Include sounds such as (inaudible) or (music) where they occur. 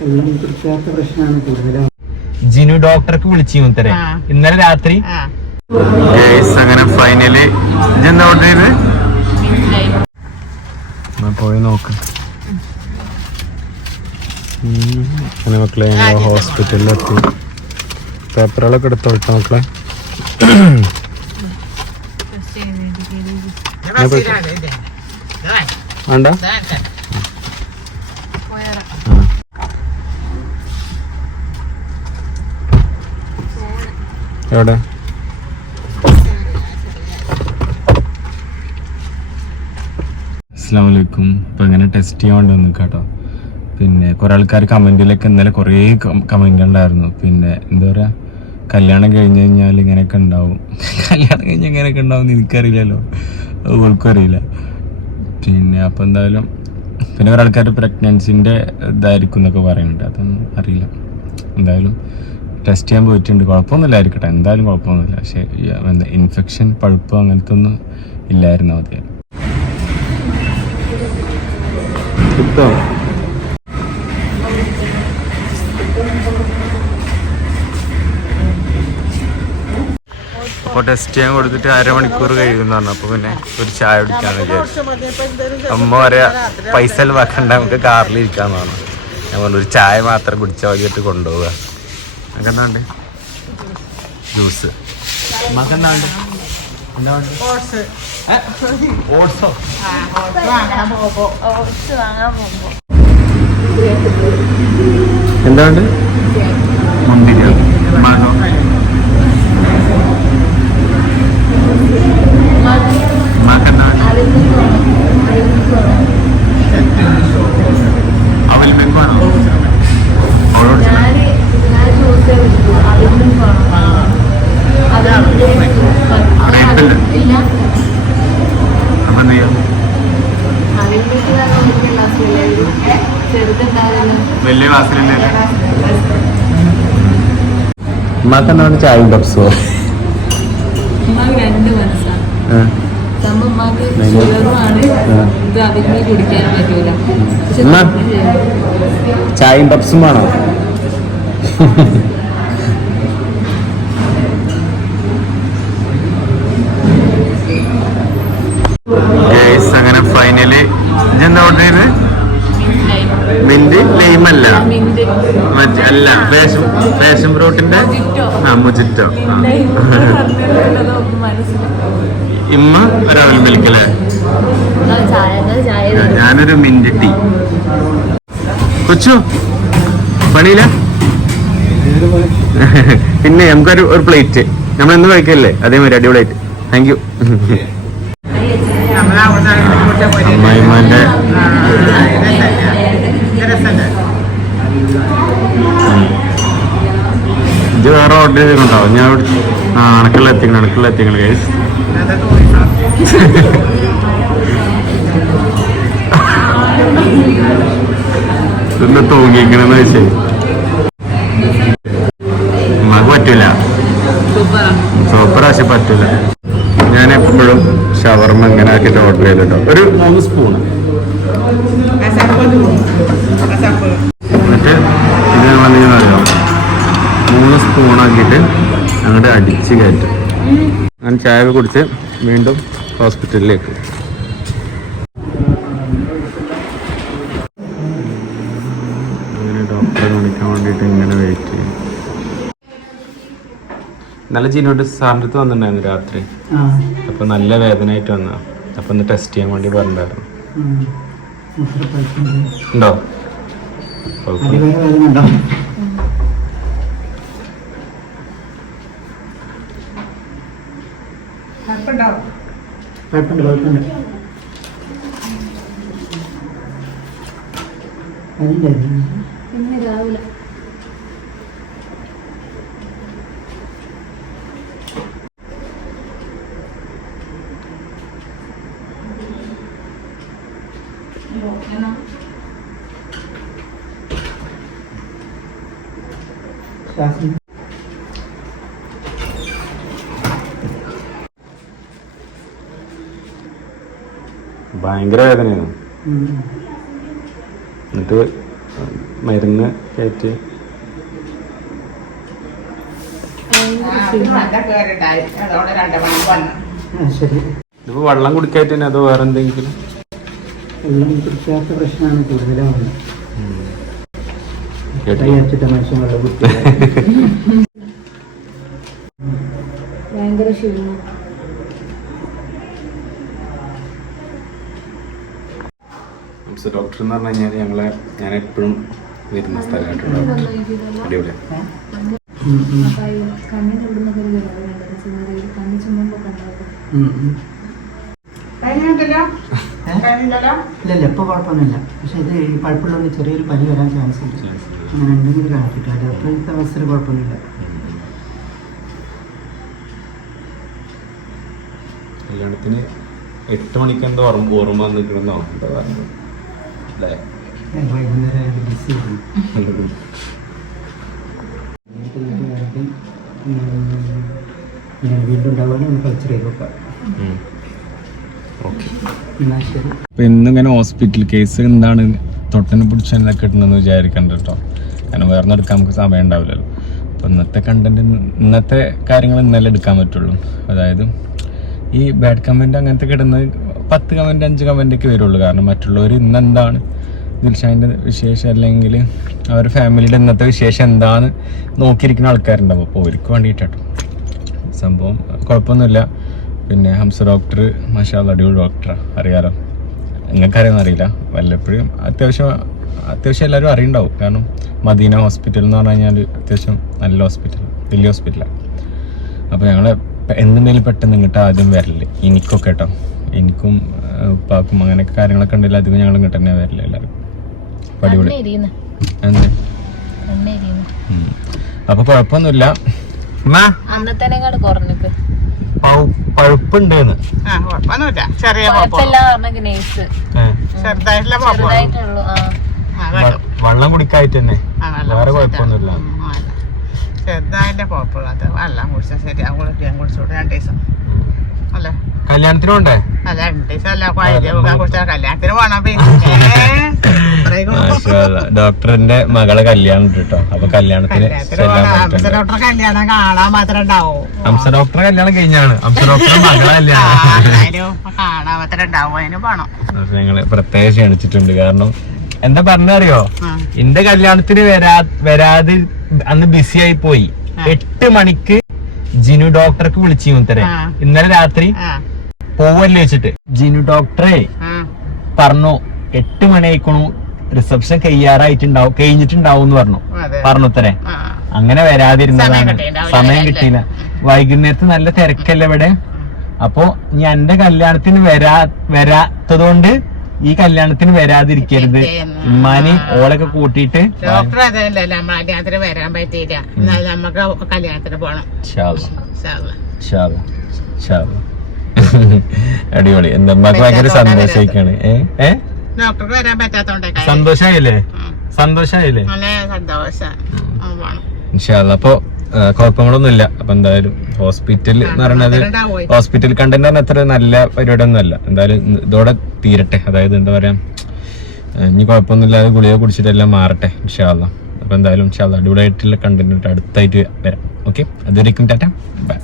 വെള്ളം കുടിക്കാത്ത പ്രശ്നമാണ് കൂടുതലും ജിനു ഡോക്ടർക്ക് വിളിച്ചു മൂത്തരെ. ഇന്നലെ രാത്രി. അങ്ങനെ ഫൈനലി എന്താ ഓർഡർ ചെയ്ത്? പോയി നോക്ക്. അങ്ങനെ മക്കളെ ഞങ്ങൾ ഹോസ്പിറ്റലിലെത്തി. പേപ്പറുകളൊക്കെ എടുത്തോട്ടെ മക്കളെ. വേണ്ട. എവിടെ? അസ്സാം വലൈക്കും ഇപ്പം ഇങ്ങനെ ടെസ്റ്റ് ചെയ്യാൻ വേണ്ടി വന്നു കേട്ടോ. പിന്നെ കുറേ ആൾക്കാർ കമന്റിലൊക്കെ ഇന്നലെ കുറേ കമന്റ് ഉണ്ടായിരുന്നു. പിന്നെ എന്താ പറയുക കല്യാണം കഴിഞ്ഞ് കഴിഞ്ഞാൽ ഇങ്ങനെയൊക്കെ ഉണ്ടാവും. (laughs) കല്യാണം കഴിഞ്ഞ് ഇങ്ങനെയൊക്കെ ഉണ്ടാവും എനിക്കറിയില്ലല്ലോ. അത് അറിയില്ല. പിന്നെ അപ്പോൾ എന്തായാലും പിന്നെ ഒരാൾക്കാർ പ്രഗ്നൻസിന്റെ ഇതായിരിക്കും എന്നൊക്കെ പറയുന്നുണ്ട്. അതൊന്നും അറിയില്ല. എന്തായാലും ടെസ്റ്റ് ചെയ്യാൻ പോയിട്ടുണ്ട്. കുഴപ്പമൊന്നുമില്ലായിരിക്കട്ടെ എന്തായാലും കുഴപ്പമൊന്നുമില്ല. പക്ഷേ എന്താ ഇൻഫെക്ഷൻ പഴുപ്പ് അങ്ങനത്തെ ഒന്നും ഇല്ലായിരുന്നു ആദ്യം കിട്ടോ? അപ്പോൾ ടെസ്റ്റ് ചെയ്യാൻ കൊടുത്തിട്ട് അരമണിക്കൂർ കഴിയുമെന്ന് പറഞ്ഞു. അപ്പോൾ പിന്നെ ഒരു ചായ കുടിക്കാന്ന് വിചാരിച്ചു. അമ്മ പറയാ പൈസ വെക്കണ്ട നമുക്ക് കാറിൽ ഇരിക്കാന്ന് പറഞ്ഞു. ഞാൻ പറഞ്ഞു ഒരു ചായ മാത്രം കുടിച്ചാൽ വൈകിട്ട് കൊണ്ടുപോവുക. നമുക്ക് എന്താ വേണ്ടേ ജ്യൂസ് വേണ്ടേ ഓട്സോ. വാങ്ങാൻ പോകുമ്പോ ഓട്സ്? വാങ്ങാൻ പോകുമ്പോ എന്താ വേണ്ടേ മുന്തിരിയോ മാങ്ങോ. മാക്കെന്താ അവൽ മെങ്കാണോ അവളോട് അറിയത്തില്ല അപ്പൊ എന്ത് ചെയ്യാം വലിയ ക്ലാസ്സിലല്ലേ ഉമ്മാക്കെന്താണ് ചായ പപ്സോ? രണ്ട് മനസ്സാണ് സംഭവം ഉമ്മാക്ക് ഷുഗറുമാണ്. ഇത് അതിന് കുടിക്കാൻ പറ്റൂല? ചായയും പപ്സും വേണോ (laughs) അങ്ങനെ ഫൈനലി എന്താ ഓർഡർ ചെയ്ത് മിന്റ് ലൈം അല്ല മിന്റ് മറ്റ് അല്ല ഫാഷൻ ഫാഷൻ ഫ്രൂട്ടിന്റെ ആ മുജിറ്റോ. ഇമ്മ ഒരാൾ മിൽക്കല്ലേ ഞാനൊരു മിന്റ് ടീ. കൊച്ചു പണിയില്ല? പിന്നെ നമുക്കൊരു ഒരു പ്ലേറ്റ്. നമ്മൾ എന്ന് കഴിക്കല്ലേ? അതേമാതിരി അടിപൊളിയായിട്ട് താങ്ക് യു അമ്മായിമാന്റെ ഇത് വേറെ ഓർഡർ ചെയ്തിട്ടുണ്ടാവും. ഞാൻ ആ അണക്കുള്ള എത്തിക്കണം അണക്കുള്ള എത്തിക്കണം കേസ് ഇതൊന്ന് തൂങ്ങിക്കണെന്ന് വെച്ചേ. നമുക്ക് പറ്റൂല. സൂപ്പർ ആശ പറ്റൂല. ഞാൻ എപ്പോഴും ഷവർമ്മ ഇങ്ങനെ ആക്കിയിട്ട് ഓർഡർ ചെയ്തിട്ടോ. ഒരു മൂന്ന് സ്പൂൺ സ്പൂൺ ആക്കിയിട്ട് അങ്ങോട്ട് അടിച്ച് കയറ്റും. അങ്ങനെ ചായ കുടിച്ച് വീണ്ടും ഹോസ്പിറ്റലിലേക്ക്. അങ്ങനെ ഡോക്ടറെ കാണിക്കാൻ വേണ്ടിയിട്ട് ഇങ്ങനെ വെയിറ്റ് ചെയ്യും. നല്ല ജീനോട്ട് സാറിന്റെ അടുത്ത് വന്നിട്ടുണ്ടായിരുന്നു രാത്രി. അപ്പൊ നല്ല വേദനയായിട്ട് വന്ന അപ്പോൾ ഒന്ന് ടെസ്റ്റ് ചെയ്യാൻ വേണ്ടി പറഞ്ഞിട്ടുണ്ടായിരുന്നു. ഉണ്ടോ? കുഴപ്പമില്ല. കുഴപ്പമുണ്ട് അതിന്റെ ഇന്ന് രാവിലെ. ശ്വാസം ഭയങ്കര വേദനയായിരുന്നു ഉം. എന്നിട്ട് മരുന്ന് കയറ്റി. ഇതിപ്പോ വെള്ളം കുടിക്കായിട്ട് തന്നെ അതോ വേറെ എന്തെങ്കിലും? വെള്ളം കുടിക്കാത്ത പ്രശ്നമാണ് കൂടുതലും ഭയങ്കര ക്ഷീണം ഡോക്ടർ എന്ന് പറഞ്ഞു കഴിഞ്ഞാൽ ഞങ്ങളെ ഞാൻ എപ്പോഴും വരുന്ന സ്ഥലമായിട്ടുണ്ടാവും അടിപൊളി? ഇല്ല ഇല്ല ഇപ്പോൾ കുഴപ്പമൊന്നുമില്ല. പക്ഷെ ഇത് ഈ പഴുപ്പുള്ളതുകൊണ്ട് ചെറിയൊരു പനി വരാൻ ചാൻസ് ഉണ്ട്. അങ്ങനെ ഉണ്ടെങ്കിൽ കാണിച്ചിട്ട് ഡോക്ടറിന്റെ അവസ്ഥയിൽ കുഴപ്പമൊന്നുമില്ല. കല്യാണത്തിന് എട്ട് മണിക്ക് എന്തോ ഓർമ്മ ഓർമ്മ നിൽക്കണമെന്നോ എന്താ പറഞ്ഞത്? അല്ലേ അപ്പൊ ഇന്നിങ്ങനെ ഹോസ്പിറ്റൽ കേസ് എന്താണ് തൊട്ടനെ തന്നെ കിട്ടണമെന്ന് വിചാരിക്കണ്ട കേട്ടോ കാരണം വേറെ എടുക്കാൻ നമുക്ക് സമയം ഉണ്ടാവില്ലല്ലോ. അപ്പൊ ഇന്നത്തെ കണ്ടന്റ് ഇന്നത്തെ കാര്യങ്ങൾ ഇന്നലെ എടുക്കാൻ പറ്റുള്ളൂ. അതായത് ഈ ബാഡ് കമന്റ് അങ്ങനത്തെ കിട്ടുന്നത് പത്ത് കമന്റ് അഞ്ച് കമന്റൊക്കെ വരുള്ളൂ. കാരണം മറ്റുള്ളവർ ഇന്നെന്താണ്? ദിൽഷാന്റെ വിശേഷം അല്ലെങ്കിൽ അവരുടെ ഫാമിലിയുടെ ഇന്നത്തെ വിശേഷം എന്താണ് നോക്കിയിരിക്കുന്ന ആൾക്കാരുണ്ടാവും. അപ്പോൾ അവർക്ക് വേണ്ടിയിട്ടോ സംഭവം കുഴപ്പമൊന്നുമില്ല. പിന്നെ ഹംസ ഡോക്ടർ മഷാദ് അടിപൊളി ഡോക്ടറാണ് അറിയാലോ. നിങ്ങൾക്കറിയാമെന്ന് അറിയില്ല. വല്ലപ്പോഴും അത്യാവശ്യം അത്യാവശ്യം എല്ലാവരും അറിയുണ്ടാവും കാരണം മദീന ഹോസ്പിറ്റൽ എന്ന് പറഞ്ഞു കഴിഞ്ഞാൽ അത്യാവശ്യം നല്ല ഹോസ്പിറ്റൽ വലിയ ഹോസ്പിറ്റലാണ് അപ്പോൾ ഞങ്ങൾ എന്തുണ്ടെങ്കിലും പെട്ടെന്ന് ഇങ്ങോട്ട് ആദ്യം വരൽ. എനിക്കൊക്കെ കേട്ടോ എനിക്കും ഉപ്പാക്കും അങ്ങനെയൊക്കെ കാര്യങ്ങളൊക്കെ ഉണ്ടെങ്കിൽ അധികം ഞങ്ങൾ ഇങ്ങോട്ട് തന്നെ വരില്ല എല്ലാവരും അടിപൊളി. അപ്പൊ കുഴപ്പമൊന്നുമില്ല. വെള്ളം കുടിക്കായിട്ട് തന്നെ. വേറെ. കുഴപ്പമൊന്നുമില്ല. ചെറുതായിട്ട് കുഴപ്പമില്ല അത് വെള്ളം കുടിച്ചാൽ ശരി. കുളിക്കാൻ കുടിച്ചോട്ടെ രണ്ട് ദിവസം. കല്യാണത്തിന് ഇത്രയും ഡോക്ടറിന്റെ മകളെ കല്യാണം ഉണ്ട് കേട്ടോ അപ്പൊ കല്യാണത്തിന് ഹംസ ഡോക്ടറെ കല്യാണം കഴിഞ്ഞാണ്. ഹംസ ഡോക്ടറെ (laughs) മകളെ കല്യാണം. ഞങ്ങൾ പ്രത്യേകം ക്ഷണിച്ചിട്ടുണ്ട്. കാരണം എന്താ പറഞ്ഞറിയോ. എന്റെ കല്യാണത്തിന് വരാ വരാതെ അന്ന് ബിസി ആയി പോയി. എട്ട് മണിക്ക് ജിനു ഡോക്ടർക്ക് വിളിച്ചു മൂത്തരെ ഇന്നലെ രാത്രി പോവല്ലേ വെച്ചിട്ട്. ജിനു ഡോക്ടറെ പറഞ്ഞു എട്ട് മണി ആയിക്കണു റിസപ്ഷൻ കഴിയാറായിട്ടുണ്ടാവും കഴിഞ്ഞിട്ടുണ്ടാവും എന്ന് പറഞ്ഞു പറഞ്ഞു പറഞ്ഞുത്തരെ അങ്ങനെ വരാതിരുന്നതാണ്. സമയം കിട്ടിയില്ല വൈകുന്നേരത്ത് നല്ല തിരക്കല്ലേ ഇവിടെ? അപ്പോ ഞാൻ എന്റെ കല്യാണത്തിന് വരാ വരാത്തതുകൊണ്ട് ഈ കല്യാണത്തിന് വരാതിരിക്കരുത്. ഉമ്മാനെ ഓളൊക്കെ കൂട്ടിയിട്ട് ഡോക്ടർ അതല്ലല്ലോ നമ്മൾ കല്യാണത്തിന് വരാൻ പറ്റിയില്ല. എന്നാൽ നമുക്ക് കല്യാണത്തിന് പോണം. അടിപൊളി. എന്താ ഭയങ്കര സന്തോഷമായിക്കാണ് ഏ? ഡോക്ടർക്ക് വരാൻ പറ്റാത്തോണ്ടേ സന്തോഷായില്ലേ? സന്തോഷായില്ലേ? നല്ല സന്തോഷം. അപ്പൊ കുഴപ്പങ്ങളൊന്നുമില്ല. അപ്പൊ എന്തായാലും ഹോസ്പിറ്റൽ എന്ന് പറയുന്നത് ഹോസ്പിറ്റൽ കണ്ടന്റ് പറഞ്ഞാൽ അത്ര നല്ല പരിപാടി ഒന്നും അല്ല എന്തായാലും ഇതോടെ തീരട്ടെ. അതായത് എന്താ പറയാ ഇനി കുഴപ്പമൊന്നുമില്ലാതെ ഗുളിക കുടിച്ചിട്ടെല്ലാം മാറട്ടെ ഇൻഷാല്ല അപ്പൊ എന്തായാലും ഇൻഷാല്ല അടിപൊളിയായിട്ടുള്ള കണ്ടന്റ് അടുത്തായിട്ട് വരാം. ഓക്കെ അതുവരേക്കും ടാറ്റ. ബൈ